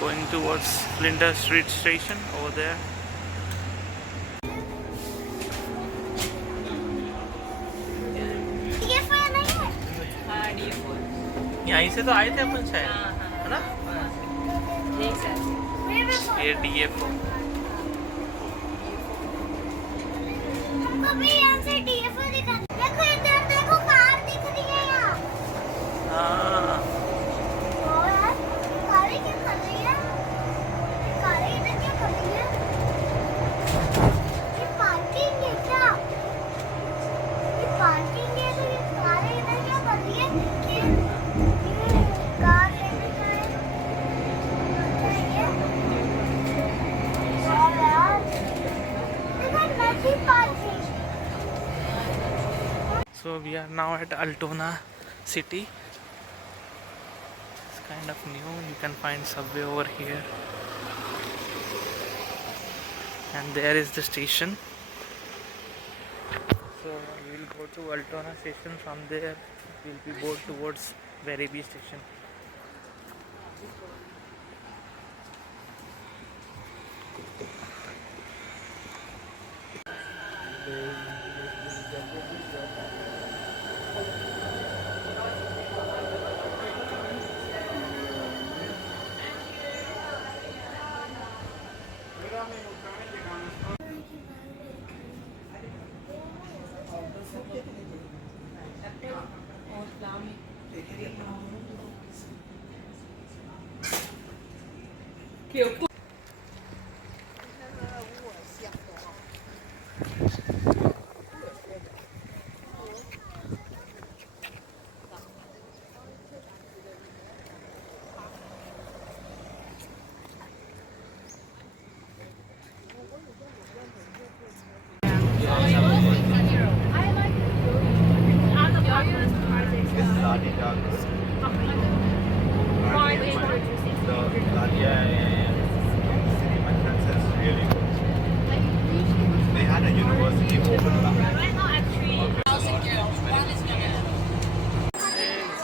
Going towards Flinders Street Station over there. यहीं से तो आए थे अपन शायद, है ना? ये DFO। अभी यहाँ से DFO दिखा। देखो इधर देखो कार दिख रही है यहाँ। हाँ। ओ यार, कारें क्या कर रही है? कारें इधर क्या कर रही है? ये पार्किंग है क्या? ये पार्किंग है तो ये कारें इधर क्या कर रही है? ये कार लेने का है। और यार, देखो नदी parking. So we are now at Altona city. It's kind of new. You can find subway over here, and there is the station. So we will go to Altona station. From there we will be board towards Werribee station.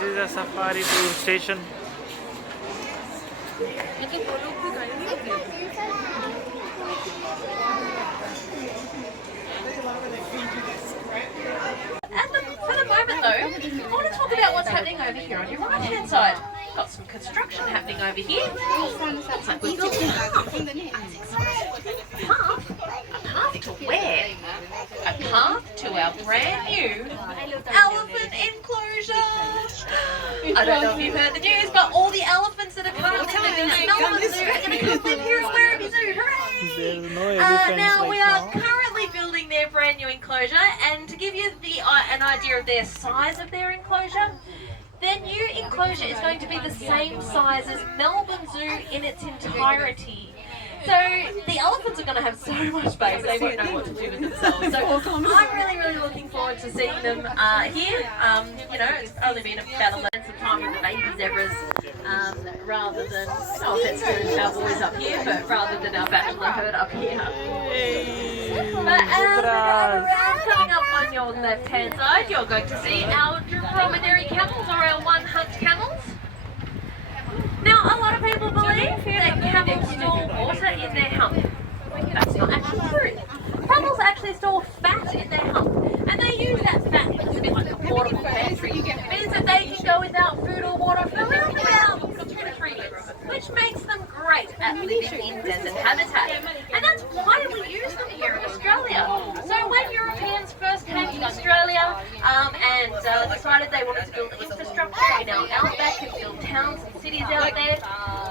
This is a safari tour station. For the moment though, I want to talk about what's happening over here on your right hand side. Got some construction happening over here. Looks like we're building a path. A path to where? A path to our brand new elephant enclosure. I don't know if you've heard the news, but all the elephants that are currently living at Melbourne Zoo are going to come live here at Werribee Zoo. Hooray! There's no elephants Now we right are now. currently building their brand new enclosure, and to give you an idea of their size of their enclosure, their new enclosure is going to be the same size as Melbourne Zoo in its entirety. So the elephants are going to have so much space, they won't know what to do with themselves. So I'm really looking forward to seeing them here. You know, it's only been about 11 some time with the baby zebras, rather than, no offense to our boys up here, but rather than our bachelor herd up here. But coming up on your left hand side, you're going to see our dromedary camels, or our one-hunt camels. Now, a lot of people believe that camels store water in their hump. That's not actually true. Camels actually store fat in their hump, and they use that fat because it's a bit like a portable pantry. It means that they can go without food or water for around about 2 to 3 weeks, which makes them great at living in desert habitat. And that's why we use them here in Australia. So when Europeans first came to Australia and decided they wanted to build infrastructure in our outback and build towns and cities out there,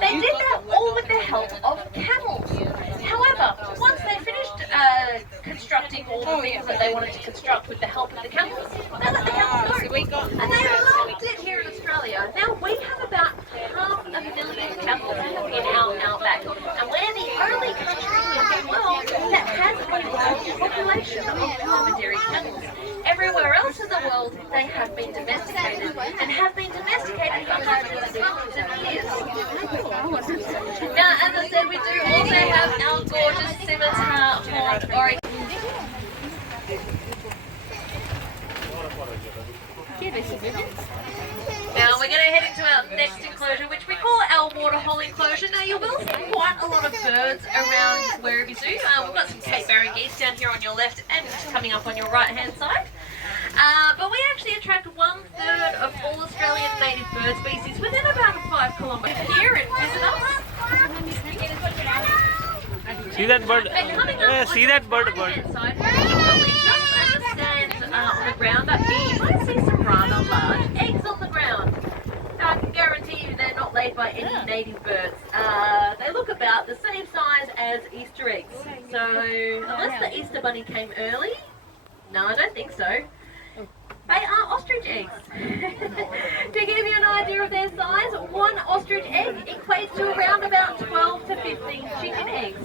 they did that all with the help of camels. However, once they finished constructing all the things that they wanted to construct with the help of the camels, they let the camels go. And they loved it here in Australia. Now we have about 500,000 camels in our outback, and we're the only country in the world that has a large population of dromedary camels. Everywhere else in the world, they have been domesticated, and have been domesticated for hundreds of thousands of years. Now, as I said, we do also have our gorgeous scimitar horned oryx. Now we're going to heading to our next enclosure, which we call our waterhole enclosure. Now, you will see quite a lot of birds around Werribee Zoo. We've got some Cape Barren geese down here on your left and coming up on your right-hand side. But we actually attract 1/3 of all Australian native bird species within about a 5 kilometre here and visit us. See that bird? Yeah, see that bird. Side, just understand on the ground up here, you might see some rather large eggs on the ground. Now, I can guarantee you they're not laid by any native birds. They look about the same size as Easter eggs. So, unless the Easter bunny came early, no, I don't think so. They are ostrich eggs. To give you an idea of their size, one ostrich egg equates to around about 12 to 15 chicken eggs.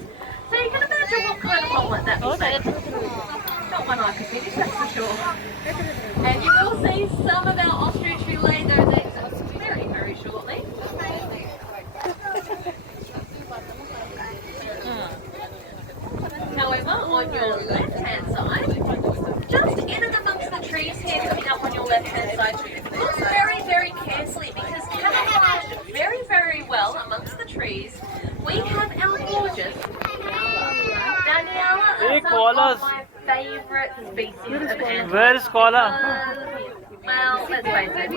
So you can imagine what kind of omelette that will make. Not one I could finish, that's for sure. And you will see some of our ostrich who lay those eggs very, very shortly. However, on your left-hand side, just in and amongst the trees here coming up on your left-hand side, look very, very carefully because camouflaged very, very well amongst the trees, we have our gorgeous Daniela. Hey, Some koalas. of my favourite species of animals. Where is koala? Well, let's face it,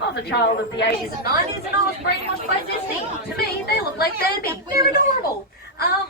I was a child of the 80s and 90s and I was brainwashed by Disney. To me, they look like Bambi. They're adorable.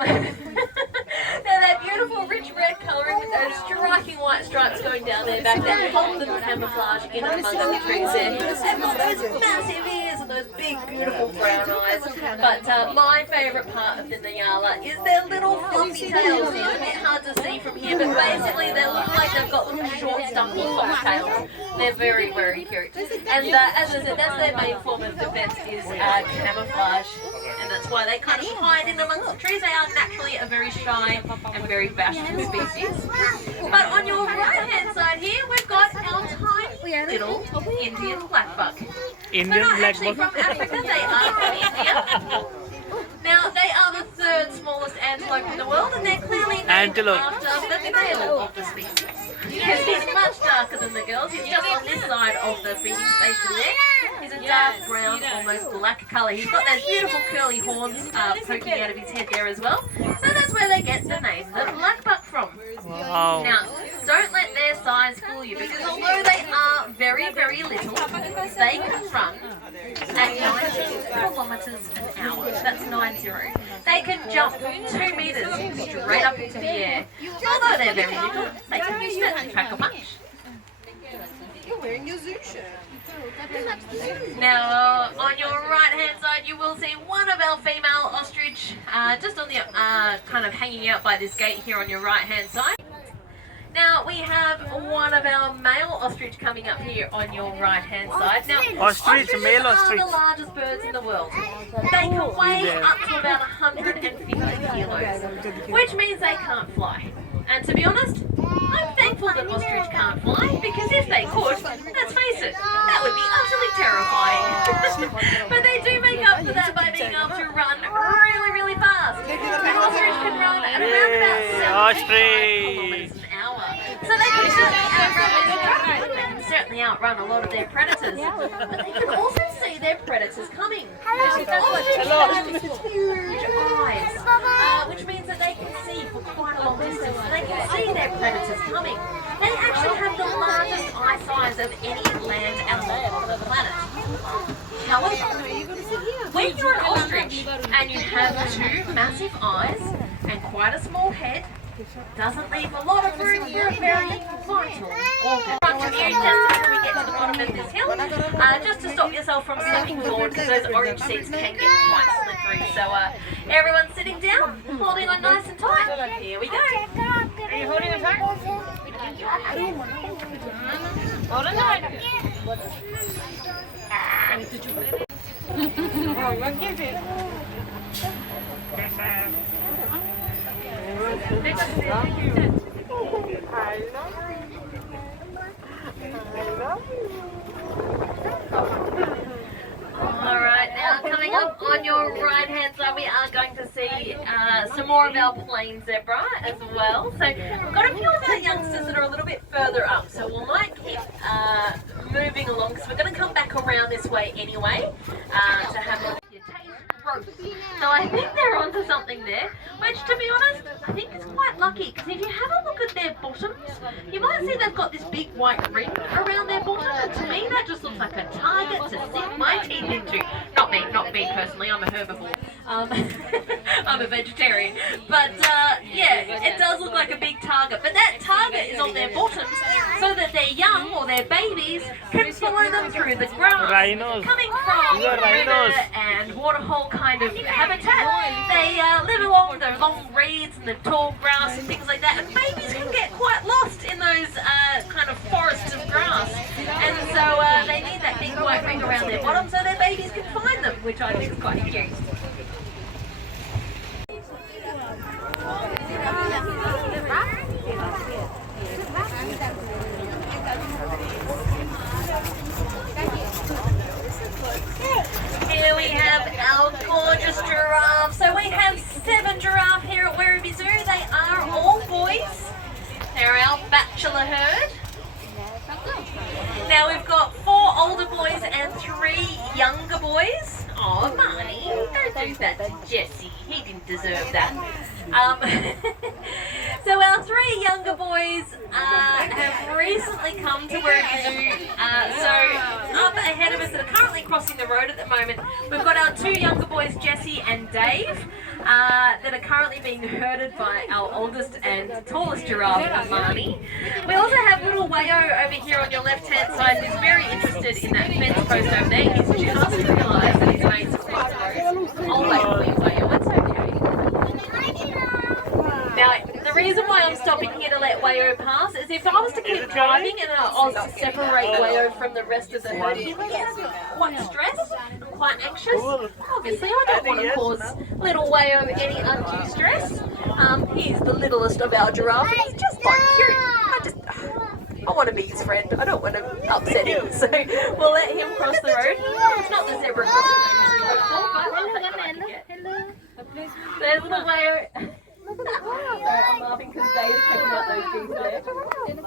They're that beautiful rich red colouring with those striking white stripes going down their back that help them camouflage in amongst the trees there. They've got those massive ears and those big beautiful brown eyes. But my favourite part of the Nyala is their little fluffy tails. It's a bit hard to see from here, but basically they look like they've got little short stumpy fox tails. They're very, very cute. And as I said, that's their main form of defence is camouflage. And that's why they kind of hide in amongst the trees. They are naturally a very shy and very bashful species. But on your right-hand side here, we've got our tiny little Indian blackbuck. Indian They're not actually blackbuck. from Africa, they are from India. Now, they are the third smallest antelope in the world, and they're clearly named Antelope. after the male of the species. Because he's much darker than the girls. He's just on this side of the feeding station there. He's a dark brown, almost black colour. He's got those beautiful curly horns poking out of his head there as well. So that's where they get the name, the blackbuck from. Wow. Now, don't let their size fool you, because although they are very, very little, they can run at 90 kilometres an hour. That's 90. They can jump 2 metres straight up into the air. Although they're very little, they can certainly pack a punch. You're wearing your zoo shirt. Now, on your right-hand side, you will see one of our female ostrich, just on the kind of hanging out by this gate here on your right-hand side. Now, we have one of our male ostrich coming up here on your right-hand side. Now, Ostrich, ostriches male are ostrich. the largest birds in the world. They can weigh up to about 150 kilos, which means they can't fly. And to be honest, I'm thankful that ostrich can't fly, because if they could, let's face it, that would be utterly terrifying. But they do make up for that by being able to run really, really fast. An ostrich can run at around about 75 kilometres an hour. So they can certainly outrun a lot of their predators. But they can also see their predators coming. Ostriches have huge eyes, which means that they can see for quite a long distance. So they can see their predators coming. They actually have the largest eye size of any land animal on the planet. However, when you're an ostrich and you have 2 massive eyes and quite a small head, doesn't leave a lot of room for a very vital organ. Front of you, just before we get to the bottom of this hill, just to stop yourself from slipping forward, because those orange seats can get quite slippery. So everyone's sitting down, holding on nice and tight. Here we go. Are you holding it tight? Hold it tight. Oh, what is it? Alright, now coming up on your right hand side, we are going to see some more of our plain zebra as well. So we've got a few of our youngsters that are a little bit further up, so we might keep moving along because we're going to come back around this way anyway to have a look at your taste roast. So I think they're onto something there, which to be honest, I think is quite lucky because if you have a look at their bottoms, you might see they've got this big white ring around their bottom, and to me that just looks like a target to sink my teeth into. Not me personally, I'm a herbivore. I'm a vegetarian. But yeah, it does look like a big target. But that target is on their bottoms so that their young or their babies can follow them through the grass. Rhinos. Coming from These are rhinos. river and waterhole kind of habitat, they live along the long reeds and the tall grass and things like that. And babies can get quite lost in those kind of forests of grass. And so they need that big white ring around their bottom so their babies can find them, which I think is quite cute. Here we have our gorgeous giraffe. So we have 7 giraffe here at Werribee Zoo. They are all boys. They're our bachelor herd. Now we've got 4 older boys and 3 younger boys. Oh, Marnie, don't do that to Jesse. He didn't deserve that. So our 3 younger boys have recently come to Werribee Zoo. So up ahead of us that are currently crossing the road at the moment, we've got our 2 younger boys, Jesse and Dave, that are currently being herded by our oldest and tallest giraffe, Marnie. We also have little Wayo over here on your left-hand side who's very interested in that fence post over there. He's just realised that his mate's across the road. I'll wait for you, Wayo. It's okay. Now, the reason why I'm stopping here to let Wayo pass is if I was to keep driving and I was to separate Wayo from the rest of the herd, he would get quite stressed and quite anxious. Obviously, I don't want to cause little Wayo any undue stress. He's the littlest of our giraffes. He's just quite cute. I want to be his friend. I don't want to upset him, so we'll let him cross the road. It's not the zebra crossing I usually hope for, but I'll take what I can get. There's little Wayo. Sorry, I'm laughing because Dave's checking out those geese there.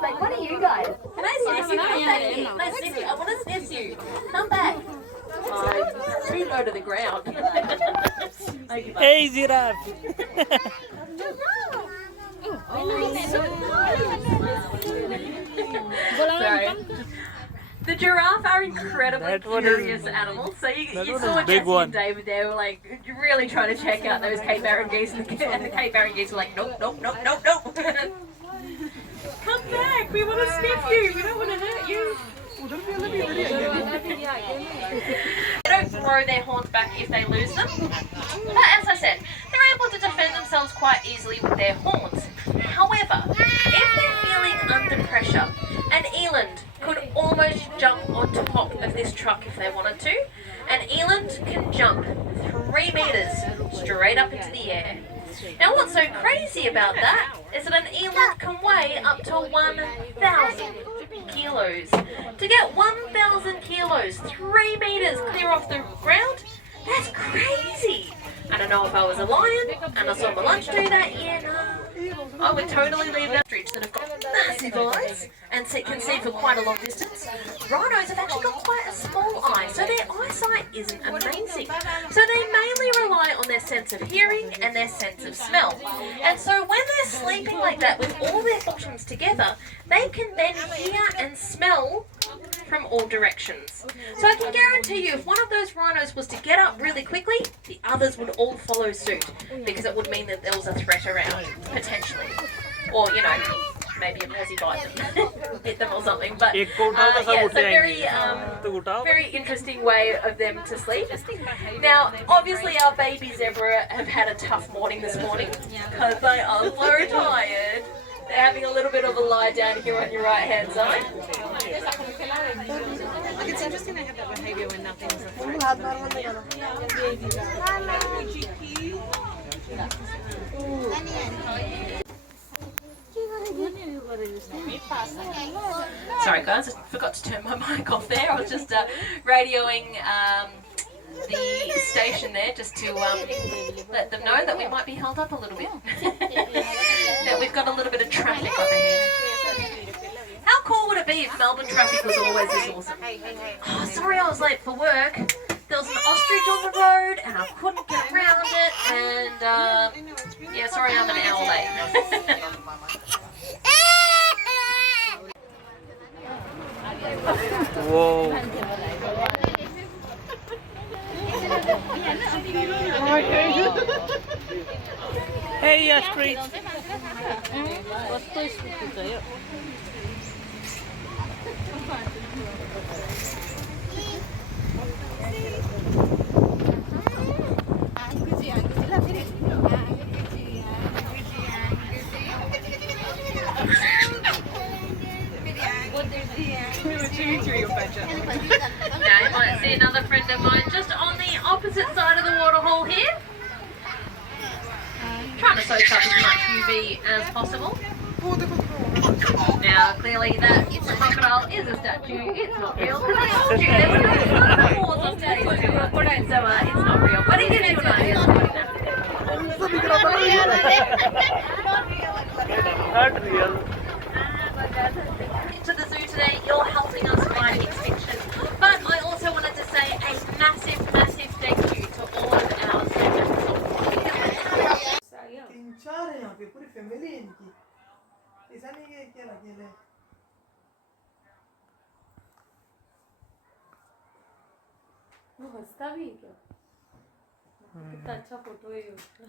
Like, what are you guys? Can I sniff you? Come back here. Can I sniff you? I want to sniff you. Come back. Oh, too low to the ground. Hey, giraffe. Sorry. The giraffe are incredibly curious animals. So you saw Jesse and David there were like really trying to check out those Cape Barren geese, and the Cape Barren geese were like, nope, nope, nope, nope, nope. Come back, we want to sniff you, we don't want to hurt you. They don't throw their horns back if they lose them. But as I said, they're able to defend themselves quite easily with their horns. However, if they're feeling under pressure, an eland could almost jump on top of this truck if they wanted to. An eland can jump 3 meters straight up into the air. Now what's so crazy about that is that an eland can weigh up to 1,000 kilos. To get 1,000 kilos 3 meters clear off the ground, that's crazy. I don't know if I was a lion and I saw my lunch do that, yeah, no. I would totally leave that streets that have got massive eyes and can see for quite a long distance. Rhinos have actually got quite a small eye, so their eyesight isn't amazing. So they mainly rely on their sense of hearing and their sense of smell. And so when they're sleeping like that with all their bottoms together, they can then hear and smell from all directions. So I can guarantee you if one of those rhinos was to get up really quickly, the others would all follow suit because it would mean that there was a threat around, potentially. Or, you know, maybe a Percy bite them, hit them or something. But yeah, it's a very interesting way of them to sleep. Now, obviously our baby zebra have had a tough morning this morning because they are so tired. They're having a little bit of a lie down here on your right hand side. Like it's interesting they have that behaviour when nothing's a threat. Sorry guys, I forgot to turn my mic off there. I was just radioing the station there just to let them know that we might be held up a little bit. That we've got a little bit of traffic up ahead. How cool would it be be if Melbourne traffic was always this awesome. Oh, sorry I was late for work. There was an ostrich on the road and I couldn't get around it, and yeah, sorry I'm an hour late. Whoa. Hey, Astrid. Now you might see another friend of mine just on the opposite side of the waterhole here. Trying to soak up as much UV as possible. Now clearly that crocodile is a statue, it's not real. Because I told you there was another pause on day 2, so it's not real. But it gives you an idea of what that's Not real. to the zoo today, you're helping us fight extinction. But I also wanted to say a massive, massive thank you to all of our zoo members. 3-4 है यहाँ पे पूरी family है इनकी ऐसा नहीं है कि अकेले वो हंसता भी है क्या कितना अच्छा फोटो है ये उसका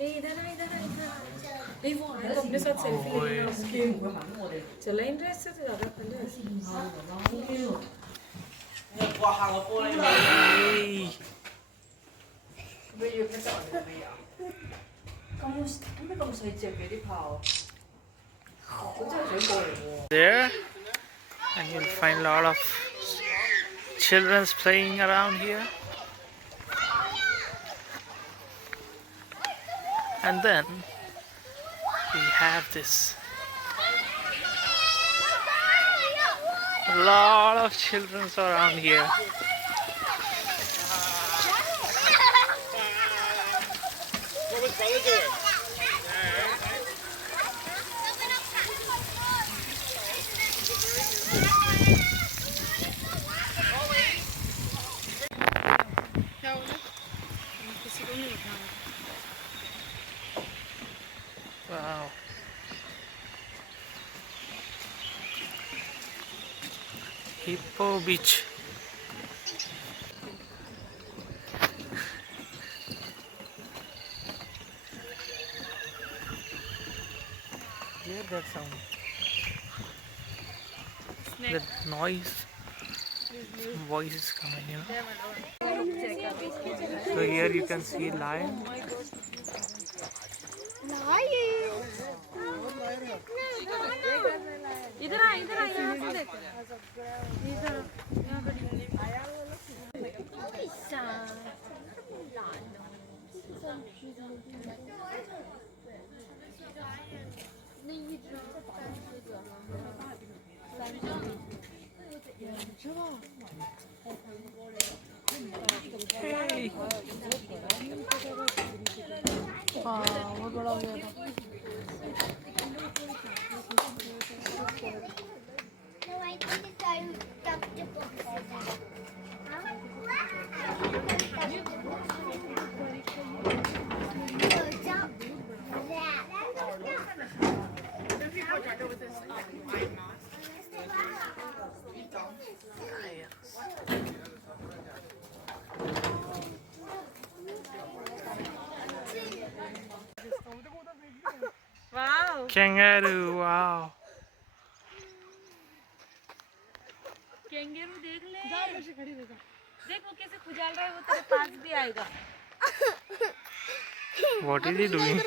ए इधर आ नहीं वो आया तो अपने साथ सेल्फी लेना उसके चला इंटरेस्ट से तो ज़्यादा पहले There, and you'll find a lot of children playing around here. And then we have this. A lot of children around here. Wow. Hippo Beach. Hear that sound? That noise. Some voice is coming, you know. So here you can see lion. इधर आ यहाँ से देख इधर यहाँ पे Hey. हाँ बहुत बड़ा हो गया था No, I think it's time to wow Kangaroo, wow. Kangaroo देख ले देख वो कैसे खुजाल रहा है वो तेरे पास भी आएगा What is he doing?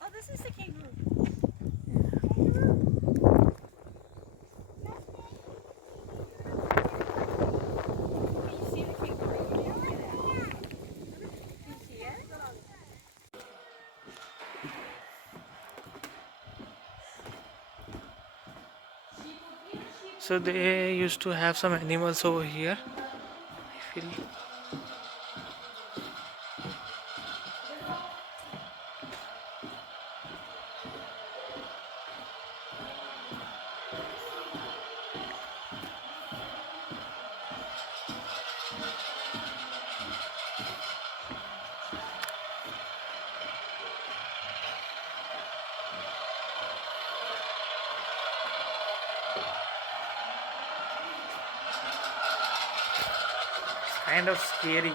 Oh, this is the kangaroo. So they used to have some animals over here. I feel kind of scary.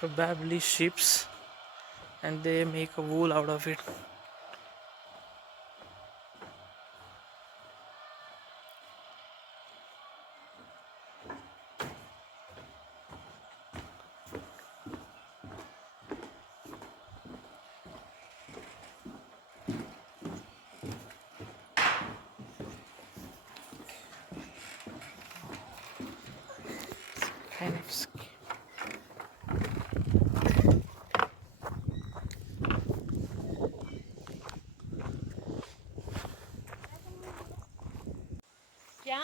Probably sheeps, and they make a wool out of it. Kind of scary. क्या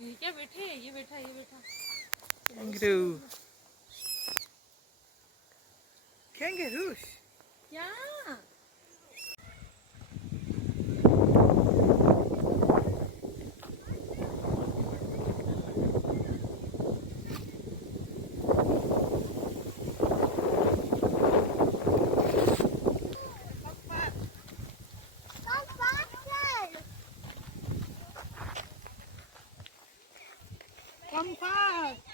ये क्या बैठे ये बैठा Kangaroo. Kangaroos. क्या Come faster. Come fast. Come faster.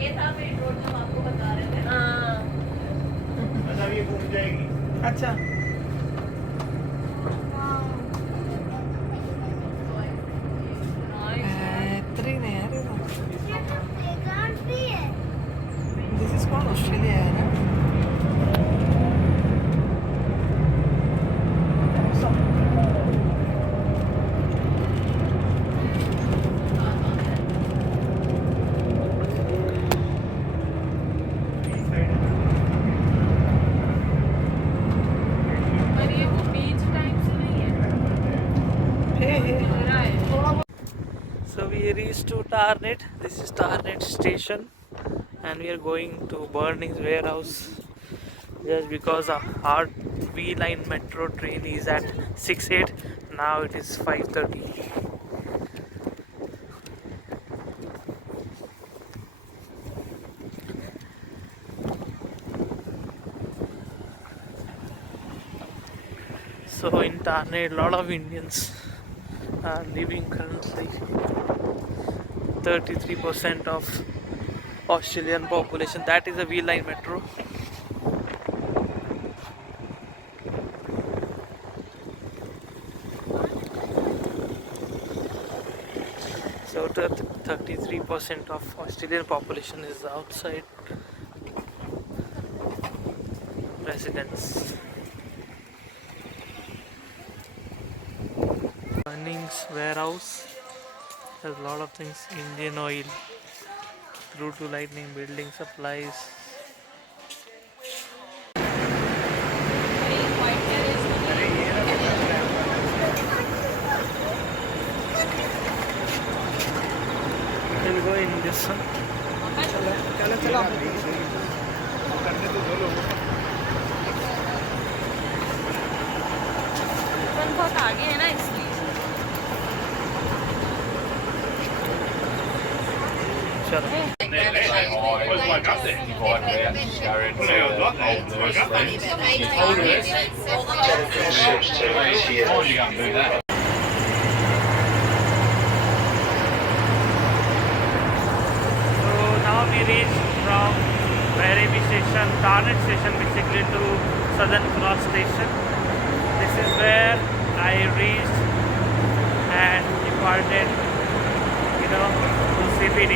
ये था main road जो हम आपको बता रहे थे। अच्छा बेहतरीन है यार ये तो playground भी है। दिस इज कॉल्ड ऑस्ट्रेलिया है ना पर ये वो बीच टाइप से नहीं है हे हे मेरा है So we reached to Tarnet. This is Tarnet station, and we are going to Burning's warehouse. Just because our V line metro train is at 6:08. Now it is 5:30. So in Tarnet, a lot of Indians are living currently. 33% of Australian population. That is a V line metro. So 33% of Australian population is outside residents. Bunnings warehouse has a lot of things. Indian oil, through to lightning, building supplies. We'll go in this one. चलो चलो अपन बहुत आगे है ना इसलिए Sure. invite her out to go into the old nurse rooms. She's older. Why would you go and do that? So now we reached from Werribee station, Tarnet station basically, to Southern Cross station. This is where I reached and departed, to CBD.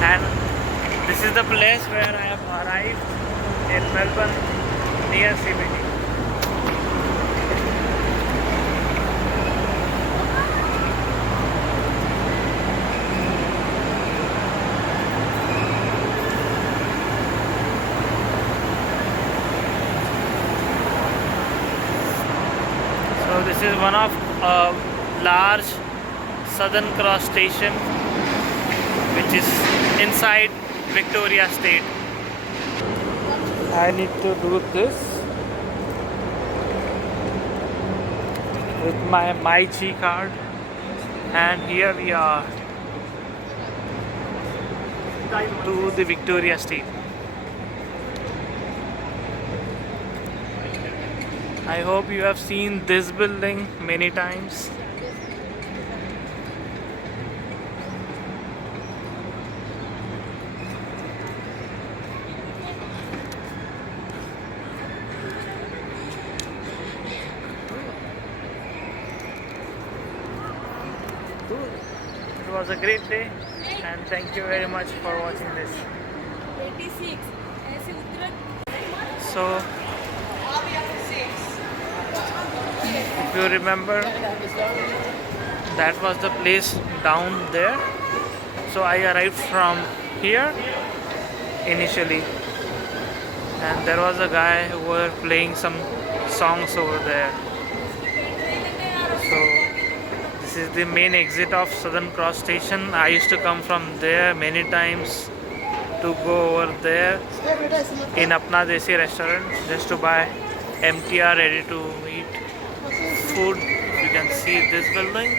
And this is the place where I have arrived in Melbourne, near CBD. So this is one of a large Southern Cross station which is inside Victoria State. I need to do this with my MyG card, and here we are to the Victoria State. I hope you have seen this building many times. It was a great day, and thank you very much for watching this. 86 ऐसे उतरा So, if you remember, that was the place down there. So I arrived from here initially, and there was a guy who were playing some songs over there. So this is the main exit of Southern Cross station. I used to come from there many times to go over there in Apna Desi restaurant just to buy MTR ready to eat food. You can see this building.